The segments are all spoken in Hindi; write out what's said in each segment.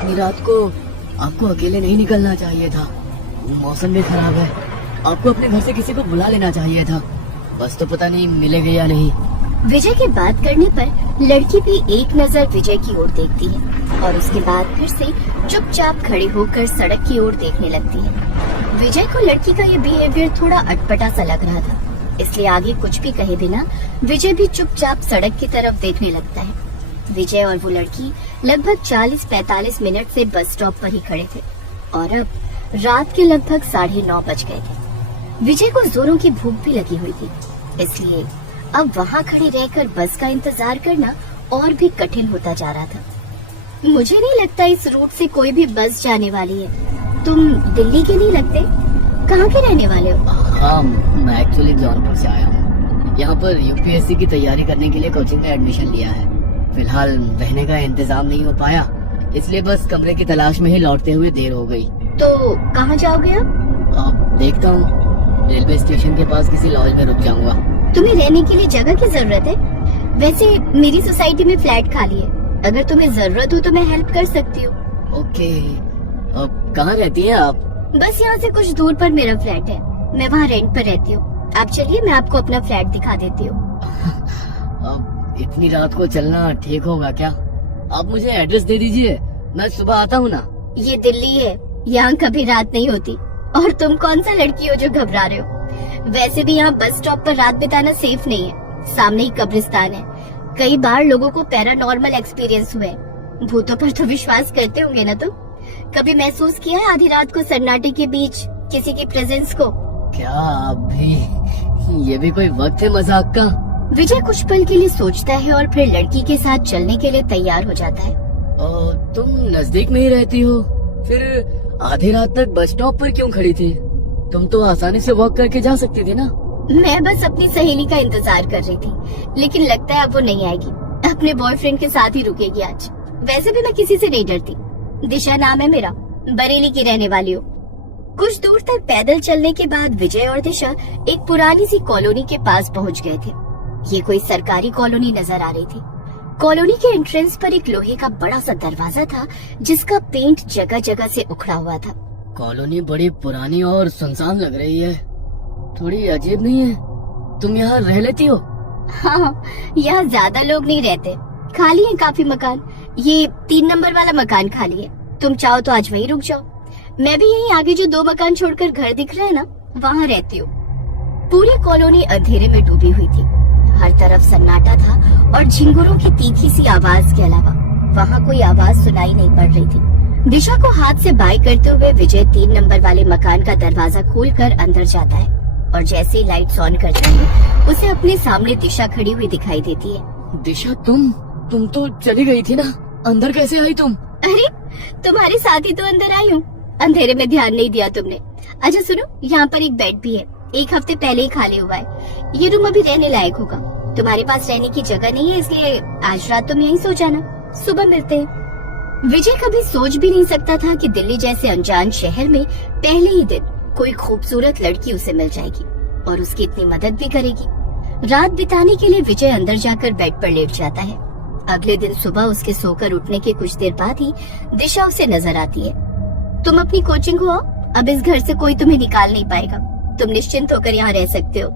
इतनी रात को आपको अकेले नहीं निकलना चाहिए था। मौसम भी खराब है, आपको अपने घर से किसी को बुला लेना चाहिए था। बस तो पता नहीं मिलेगा या नहीं। विजय की बात करने पर लड़की भी एक नजर विजय की ओर देखती है और उसके बाद फिर से चुपचाप खड़ी होकर सड़क की ओर देखने लगती है। विजय को लड़की का ये बिहेवियर थोड़ा अटपटा सा लग रहा था, इसलिए आगे कुछ भी कहे बिना विजय भी चुपचाप सड़क की तरफ देखने लगता है। विजय और वो लड़की लगभग 40-45 मिनट से बस स्टॉप पर ही खड़े थे और अब रात के लगभग 9:30 बज गए थे। विजय को जोरों की भूख भी लगी हुई थी, इसलिए अब वहाँ खड़े रहकर बस का इंतजार करना और भी कठिन होता जा रहा था। मुझे नहीं लगता इस रूट से कोई भी बस जाने वाली है। तुम दिल्ली के नहीं लगते, कहाँ के रहने वाले हो? हाँ, मैं एक्चुअली जौनपुर से आया हूँ। यहाँ पर यूपीएससी की तैयारी करने के लिए कोचिंग में एडमिशन लिया है। फिलहाल रहने का इंतजाम नहीं हो पाया, इसलिए बस कमरे की तलाश में ही लौटते हुए देर हो गई। तो कहाँ जाओगे अब? देखता हूँ, रेलवे स्टेशन के पास किसी लॉज में रुक जाऊंगा। तुम्हें रहने के लिए जगह की जरूरत है? वैसे मेरी सोसाइटी में फ्लैट खाली है, अगर तुम्हें जरूरत हो तो मैं हेल्प कर सकती हूँ। ओके, अब कहाँ रहती हैं आप? बस यहाँ से कुछ दूर पर मेरा फ्लैट है, मैं वहाँ रेंट पर रहती हूँ। आप चलिए, मैं आपको अपना फ्लैट दिखा देती हूँ। अब इतनी रात को चलना ठीक होगा क्या? आप मुझे एड्रेस दे दीजिए, मैं सुबह आता हूँ ना। ये दिल्ली है, यहाँ कभी रात नहीं होती। और तुम कौन सा लड़की हो जो घबरा रहे हो? वैसे भी यहाँ बस स्टॉप पर रात बिताना सेफ नहीं है, सामने ही कब्रिस्तान है। कई बार लोगों को पैरानॉर्मल एक्सपीरियंस हुए। भूतों पर तो विश्वास करते होंगे ना तुम? कभी महसूस किया है आधी रात को सन्नाटे के बीच किसी की प्रेजेंस को? क्या अभी ये भी कोई वक्त है मजाक का? विजय कुछ पल के लिए सोचता है और फिर लड़की के साथ चलने के लिए तैयार हो जाता है। तुम नजदीक में ही रहती हो, फिर आधी रात तक बस स्टॉप पर क्यों खड़ी थी? तुम तो आसानी से वॉक करके जा सकती थी ना। मैं बस अपनी सहेली का इंतजार कर रही थी, लेकिन लगता है अब वो नहीं आएगी। अपने बॉयफ्रेंड के साथ ही रुकेगी आज। वैसे भी मैं किसी से नहीं डरती। दिशा नाम है मेरा, बरेली की रहने वाली हूँ। कुछ दूर तक पैदल चलने के बाद विजय और दिशा एक पुरानी सी कॉलोनी के पास पहुँच गए थे। ये कोई सरकारी कॉलोनी नजर आ रही थी। कॉलोनी के एंट्रेंस पर एक लोहे का बड़ा सा दरवाजा था, जिसका पेंट जगह जगह से उखड़ा हुआ था। कॉलोनी बड़ी पुरानी और सुनसान लग रही है, थोड़ी अजीब नहीं है? तुम यहाँ रह लेती हो? हाँ, यहाँ ज्यादा लोग नहीं रहते, खाली है काफी मकान। ये 3 नंबर वाला मकान खाली है, तुम चाहो तो आज वहीं रुक जाओ। मैं भी यहीं आगे जो 2 मकान छोड़कर घर दिख रहे हैं ना, वहाँ रहती हूँ। पूरी कॉलोनी अंधेरे में डूबी हुई थी, हर तरफ सन्नाटा था और झिंगुरों की तीखी सी आवाज के अलावा वहाँ कोई आवाज सुनाई नहीं पड़ रही थी। दिशा को हाथ से बाय करते हुए विजय 3 नंबर वाले मकान का दरवाजा खोलकर अंदर जाता है और जैसे ही लाइट्स ऑन करता है, उसे अपने सामने दिशा खड़ी हुई दिखाई देती है। दिशा, तुम तो चली गई थी ना, अंदर कैसे आई तुम? अरे, तुम्हारे साथ ही तो अंदर आई हूँ, अंधेरे में ध्यान नहीं दिया तुमने। अच्छा सुनो, यहाँ पर एक बेड भी है, 1 हफ्ते पहले ही खाली हुआ है। ये रूम अभी रहने लायक होगा। तुम्हारे पास रहने की जगह नहीं है, इसलिए आज रात तुम यहीं सो जाना, सुबह मिलते हैं। विजय कभी सोच भी नहीं सकता था कि दिल्ली जैसे अनजान शहर में पहले ही दिन कोई खूबसूरत लड़की उसे मिल जाएगी और उसकी इतनी मदद भी करेगी। रात बिताने के लिए विजय अंदर जाकर बेड पर लेट जाता है। अगले दिन सुबह उसके सोकर उठने के कुछ देर बाद ही दिशा उसे नजर आती है। तुम अपनी कोचिंग हो, अब इस घर से कोई तुम्हें निकाल नहीं पाएगा। तुम निश्चिंत होकर यहाँ रह सकते हो।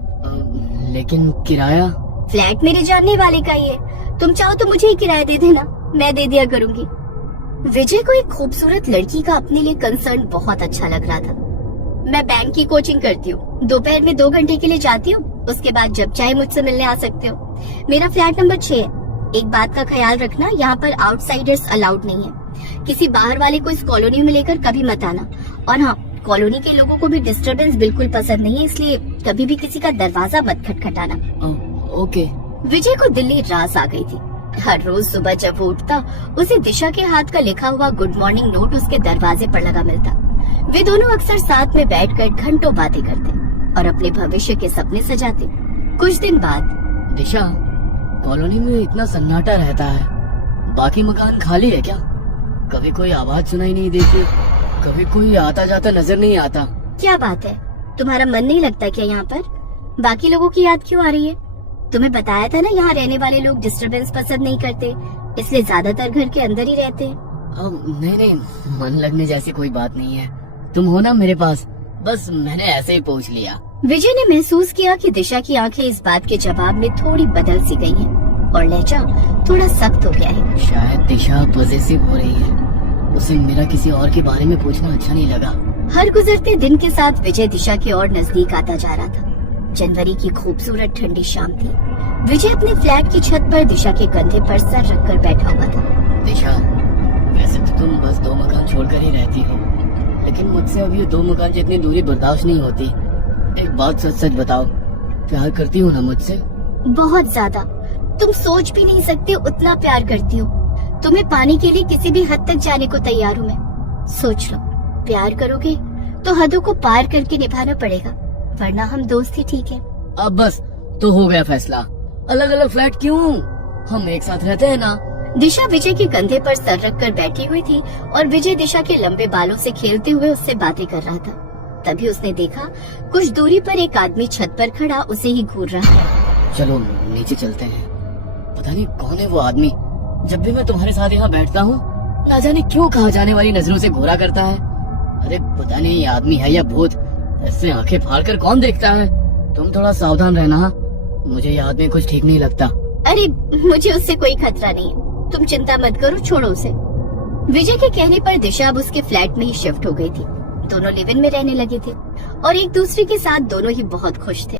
लेकिन किराया? फ्लैट मेरे जानने वाले का ही है, तुम चाहो तो मुझे ही किराया दे देना, मैं दे दिया करूंगी। विजय को एक खूबसूरत लड़की का अपने लिए कंसर्न बहुत अच्छा लग रहा था। मैं बैंक की कोचिंग करती हूँ, दोपहर में 2 घंटे के लिए जाती हूँ, उसके बाद जब चाहे मुझसे मिलने आ सकते हो। मेरा फ्लैट नंबर 6 है। एक बात का ख्याल रखना, यहाँ पर आउटसाइडर्स अलाउड नहीं है। किसी बाहर वाले को इस कॉलोनी में लेकर कभी मत आना। और हाँ, कॉलोनी के लोगों को भी डिस्टरबेंस बिल्कुल पसंद नहीं है, इसलिए कभी भी किसी का दरवाजा मत खटखटाना। ओके। विजय को दिल्ली रास आ गई थी। हर रोज सुबह जब वो उठता, उसे दिशा के हाथ का लिखा हुआ गुड मॉर्निंग नोट उसके दरवाजे पर लगा मिलता। वे दोनों अक्सर साथ में बैठकर घंटों बातें करते और अपने भविष्य के सपने सजाते। कुछ दिन बाद, दिशा, कॉलोनी में इतना सन्नाटा रहता है, बाकी मकान खाली है क्या? कभी कोई आवाज सुनाई नहीं देती, कभी कोई आता जाता नजर नहीं आता। क्या बात है, तुम्हारा मन नहीं लगता क्या यहाँ पर? बाकी लोगों की याद क्यों आ रही है? तुम्हें बताया था ना, यहाँ रहने वाले लोग डिस्टरबेंस पसंद नहीं करते, इसलिए ज्यादातर घर के अंदर ही रहते हैं। अब नहीं, मन लगने जैसी कोई बात नहीं है। तुम हो ना मेरे पास, बस मैंने ऐसे ही पूछ लिया। विजय ने महसूस किया कि दिशा की आंखें इस बात के जवाब में थोड़ी बदल सी गई हैं और लहजा थोड़ा सख्त हो गया है। शायद दिशा पॉजिटिव हो रही है, उसे मेरा किसी और के बारे में पूछना अच्छा नहीं लगा। हर गुजरते दिन के साथ विजय दिशा के और नजदीक आता जा रहा था। जनवरी की खूबसूरत ठंडी शाम थी। विजय अपने फ्लैट की छत पर दिशा के कंधे पर सर रखकर बैठा हुआ था। दिशा, वैसे तो तुम बस 2 मकान छोड़कर ही रहती हो, लेकिन मुझसे अब ये 2 मकान जितनी दूरी बर्दाश्त नहीं होती। एक बात सच बताओ, प्यार करती हो ना मुझसे? बहुत ज्यादा। तुम सोच भी नहीं सकते उतना प्यार करती हो। तुम्हें पाने के लिए किसी भी हद तक जाने को तैयार हूँ मैं। सोच लो, प्यार करोगे तो हदों को पार करके निभाना पड़ेगा, वरना हम दोस्त ही ठीक है। अब बस तो हो गया फैसला। अलग अलग फ्लैट क्यों, हम एक साथ रहते हैं ना। दिशा विजय के कंधे पर सर रखकर बैठी हुई थी और विजय दिशा के लंबे बालों से खेलते हुए उससे बातें कर रहा था। तभी उसने देखा कुछ दूरी पर एक आदमी छत पर खड़ा उसे ही घूर रहा है। चलो नीचे चलते हैं। पता नहीं कौन है वो आदमी, जब भी मैं तुम्हारे साथ यहाँ बैठता हूँ ना जाने क्यों कहा जाने वाली नजरों से घूरा करता है। अरे पता नहीं ये आदमी है या भूत, ऐसे आंखें फाड़ कर कौन देखता है। तुम थोड़ा सावधान रहना, मुझे ये आदमी कुछ ठीक नहीं लगता। अरे मुझे उससे कोई खतरा नहीं है, तुम चिंता मत करो, छोड़ो उसे। विजय के कहने पर दिशा अब उसके फ्लैट में ही शिफ्ट हो गई थी। दोनों लिव इन में रहने लगे थे और एक दूसरे के साथ दोनों ही बहुत खुश थे।